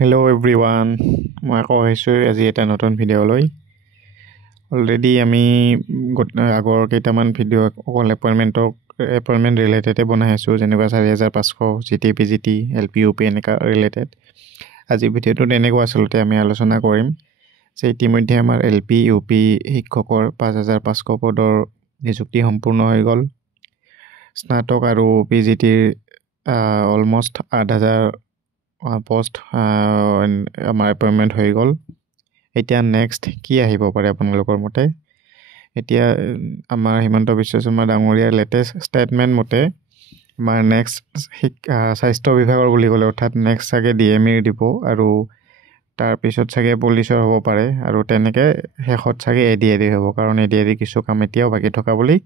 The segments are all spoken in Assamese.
হেল্ল' এভৰিৱান, মই আকৌ আহিছোঁ আজি এটা নতুন ভিডিঅ'লৈ। অলৰেডি আমি আগৰ কেইটামান ভিডিঅ' অকল এপইণ্টমেণ্ট ৰিলেটেডে বনাই আছোঁ, যেনেকুৱা 4500 GT LP UP এনেকুৱা ৰিলেটেড। আজি ভিডিঅ'টোত এনেকুৱা আচলতে আমি আলোচনা কৰিম যে ইতিমধ্যে আমাৰ LP UP শিক্ষকৰ 5500 পদৰ নিযুক্তি সম্পূৰ্ণ হৈ গ'ল। স্নাতক আৰু PGTৰ অলমষ্ট 8000 পষ্ট আমাৰ এপইণ্টমেণ্ট হৈ গ'ল। এতিয়া নেক্সট কি আহিব পাৰে আপোনালোকৰ মতে? এতিয়া আমাৰ হিমন্ত বিশ্ব শৰ্মা ডাঙৰীয়াৰ লেটেষ্ট ষ্টেটমেণ্ট মতে আমাৰ নেক্সট স্বাস্থ্য বিভাগৰ বুলি ক'লে, অৰ্থাৎ নেক্সট চাগে DME দিব আৰু তাৰপিছত চাগে পুলিচৰ হ'ব পাৰে আৰু তেনেকৈ শেষত চাগে ADAD হ'ব, কাৰণ ADAD কিছু কাম এতিয়াও বাকী থকা বুলি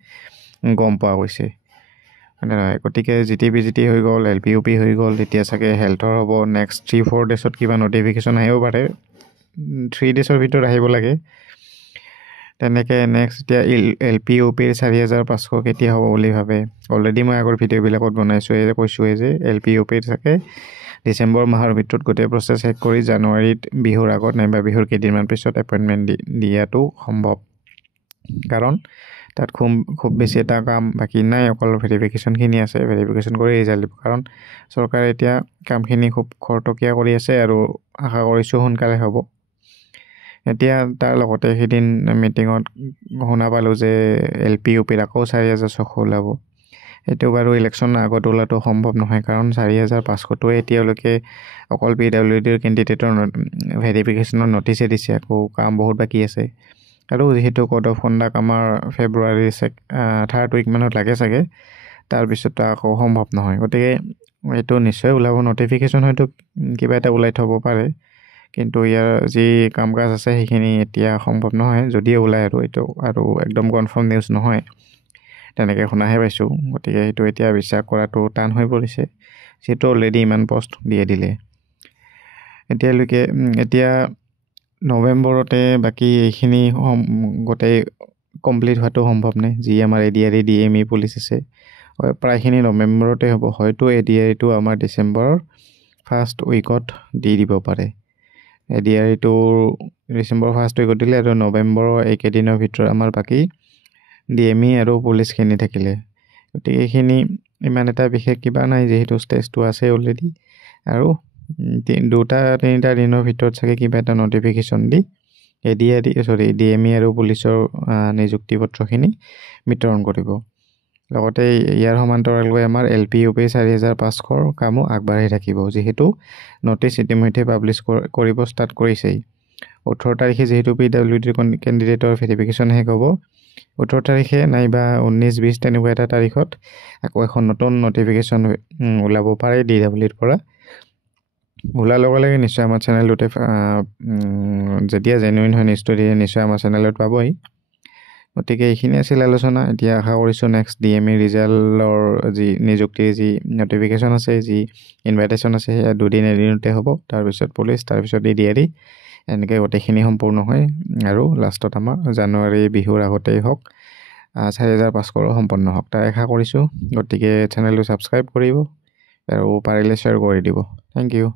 গম পোৱা গৈছে। গতিকে GT PGT হৈ গ'ল, LP UP হৈ গ'ল, এতিয়া চাগে হেল্থৰ হ'ব। নেক্সট 3-4 ডেজত কিবা নটিফিকেশ্যন আহিব পাৰে, 3 ডেজৰ ভিতৰত আহিব লাগে। তেনেকৈ নেক্সট এতিয়া LP UPৰ 4500 কেতিয়া হ'ব বুলি ভাবে? অলৰেডি মই আগৰ ভিডিঅ'বিলাকত কৈছোঁৱেই যে LP UPৰ চাগে ডিচেম্বৰ মাহৰ ভিতৰত গোটেই প্ৰচেছ শেষ কৰি জানুৱাৰীত বিহুৰ আগত নাইবা বিহুৰ কেইদিনমান পিছত এপইণ্টমেণ্ট দিয়াটো সম্ভৱ, কাৰণ তাত খুব বেছি এটা কাম বাকী নাই, অকল ভেৰিফিকেশ্যনখিনি আছে। ভেৰিফিকেশ্যন কৰি ৰিজাল্ট দিব, কাৰণ চৰকাৰে এতিয়া কামখিনি খুব খৰতকীয়া কৰি আছে আৰু আশা কৰিছোঁ সোনকালে হ'ব। এতিয়া তাৰ লগতে সেইদিন মিটিঙত শুনা পালোঁ যে LP UPৰ আকৌ 4600 ওলাব। সেইটো বাৰু ইলেকশ্যনৰ আগত ওলোৱাটো সম্ভৱ নহয়, কাৰণ 4500টোৱে এতিয়ালৈকে অকল PWDৰ কেণ্ডিডেটৰ ভেৰিফিকেশ্যনৰ নটিচে দিছে, আকৌ কাম বহুত বাকী আছে। আৰু যিহেতু কোড অফ কণ্ডাক্ট আমাৰ ফেব্ৰুৱাৰী 3rd উইকমানত লাগে চাগে, তাৰপিছত আকৌ সম্ভৱ নহয়। গতিকে এইটো নিশ্চয় ওলাব, নটিফিকেশ্যন হয়তো কিবা এটা ওলাই থ'ব পাৰে, কিন্তু ইয়াৰ যি কাম কাজ আছে সেইখিনি এতিয়া সম্ভৱ নহয়। যদিও ওলায় আৰু এইটো আৰু একদম কনফাৰ্ম নিউজ নহয়, তেনেকৈ শুনাহে পাইছোঁ। গতিকে সেইটো এতিয়া বিশ্বাস কৰাটো টান হৈ পৰিছে, যিহেতু অলৰেডি ইমান পষ্ট দিলে। এতিয়া নৱেম্বৰতে বাকী এইখিনি গোটেই কমপ্লিট হোৱাটো সম্ভৱ নে? যি আমাৰ ADAD DME পুলিচ আছে, প্ৰায়খিনি নৱেম্বৰতে হ'ব। হয়তো ADADটো আমাৰ ডিচেম্বৰৰ 1st উইকত দি দিব পাৰে। ADADটো ডিচেম্বৰৰ 1st উইকত দিলে আৰু নৱেম্বৰৰ এইকেইদিনৰ ভিতৰত আমাৰ বাকী DME আৰু পুলিচখিনি থাকিলে। গতিকে এইখিনি ইমান এটা বিশেষ কিবা নাই, যিহেতু ষ্টেজটো আছে অলৰেডি, আৰু 2-3 দিনৰ ভিতৰত চাগে কিবা এটা নটিফিকেশ্যন দি DME আৰু পুলিচৰ নিযুক্তি পত্ৰখিনি বিতৰণ কৰিব। লগতে ইয়াৰ সমান্তৰালকৈ আমাৰ LP UP 4500ৰ কামো আগবাঢ়ি থাকিব, যিহেতু নটিচ ইতিমধ্যে পাব্লিছ কৰিব ষ্টাৰ্ট কৰিছেই। 18 তাৰিখে যিহেতু PWDৰ কেণ্ডিডেটৰ ভেৰিফিকেশ্যন শেষ হ'ব, 18 তাৰিখে নাইবা 19-20 তেনেকুৱা এটা তাৰিখত আকৌ এখন নতুন নটিফিকেশ্যন ওলাব পাৰে DWDৰ পৰা। ওলাৰ লগে লগে নিশ্চয় আমাৰ চেনেলটোতে, যেতিয়া জেনুইন হয় নিশ্চয় আমাৰ চেনেলত পাবই। গতিকে এইখিনি আছিল আলোচনা। এতিয়া আশা কৰিছোঁ নেক্সট DME ৰিজাল্টৰ যি নিযুক্তিৰ যি নটিফিকেশ্যন আছে, যি ইনভাইটেশ্যন আছে, সেয়া 2-দিন এদিনতে হ'ব। তাৰপিছত পুলিচ, তাৰপিছত ADAD, এনেকৈ গোটেইখিনি সম্পূৰ্ণ হয় আৰু লাষ্টত আমাৰ জানুৱাৰী বিহুৰ আগতেই হওক 4500 সম্পন্ন হওক, তাৰ আশা কৰিছোঁ। গতিকে চেনেলটো ছাবস্ক্ৰাইব কৰিব আৰু পাৰিলে শ্বেয়াৰ কৰি দিব। Thank U.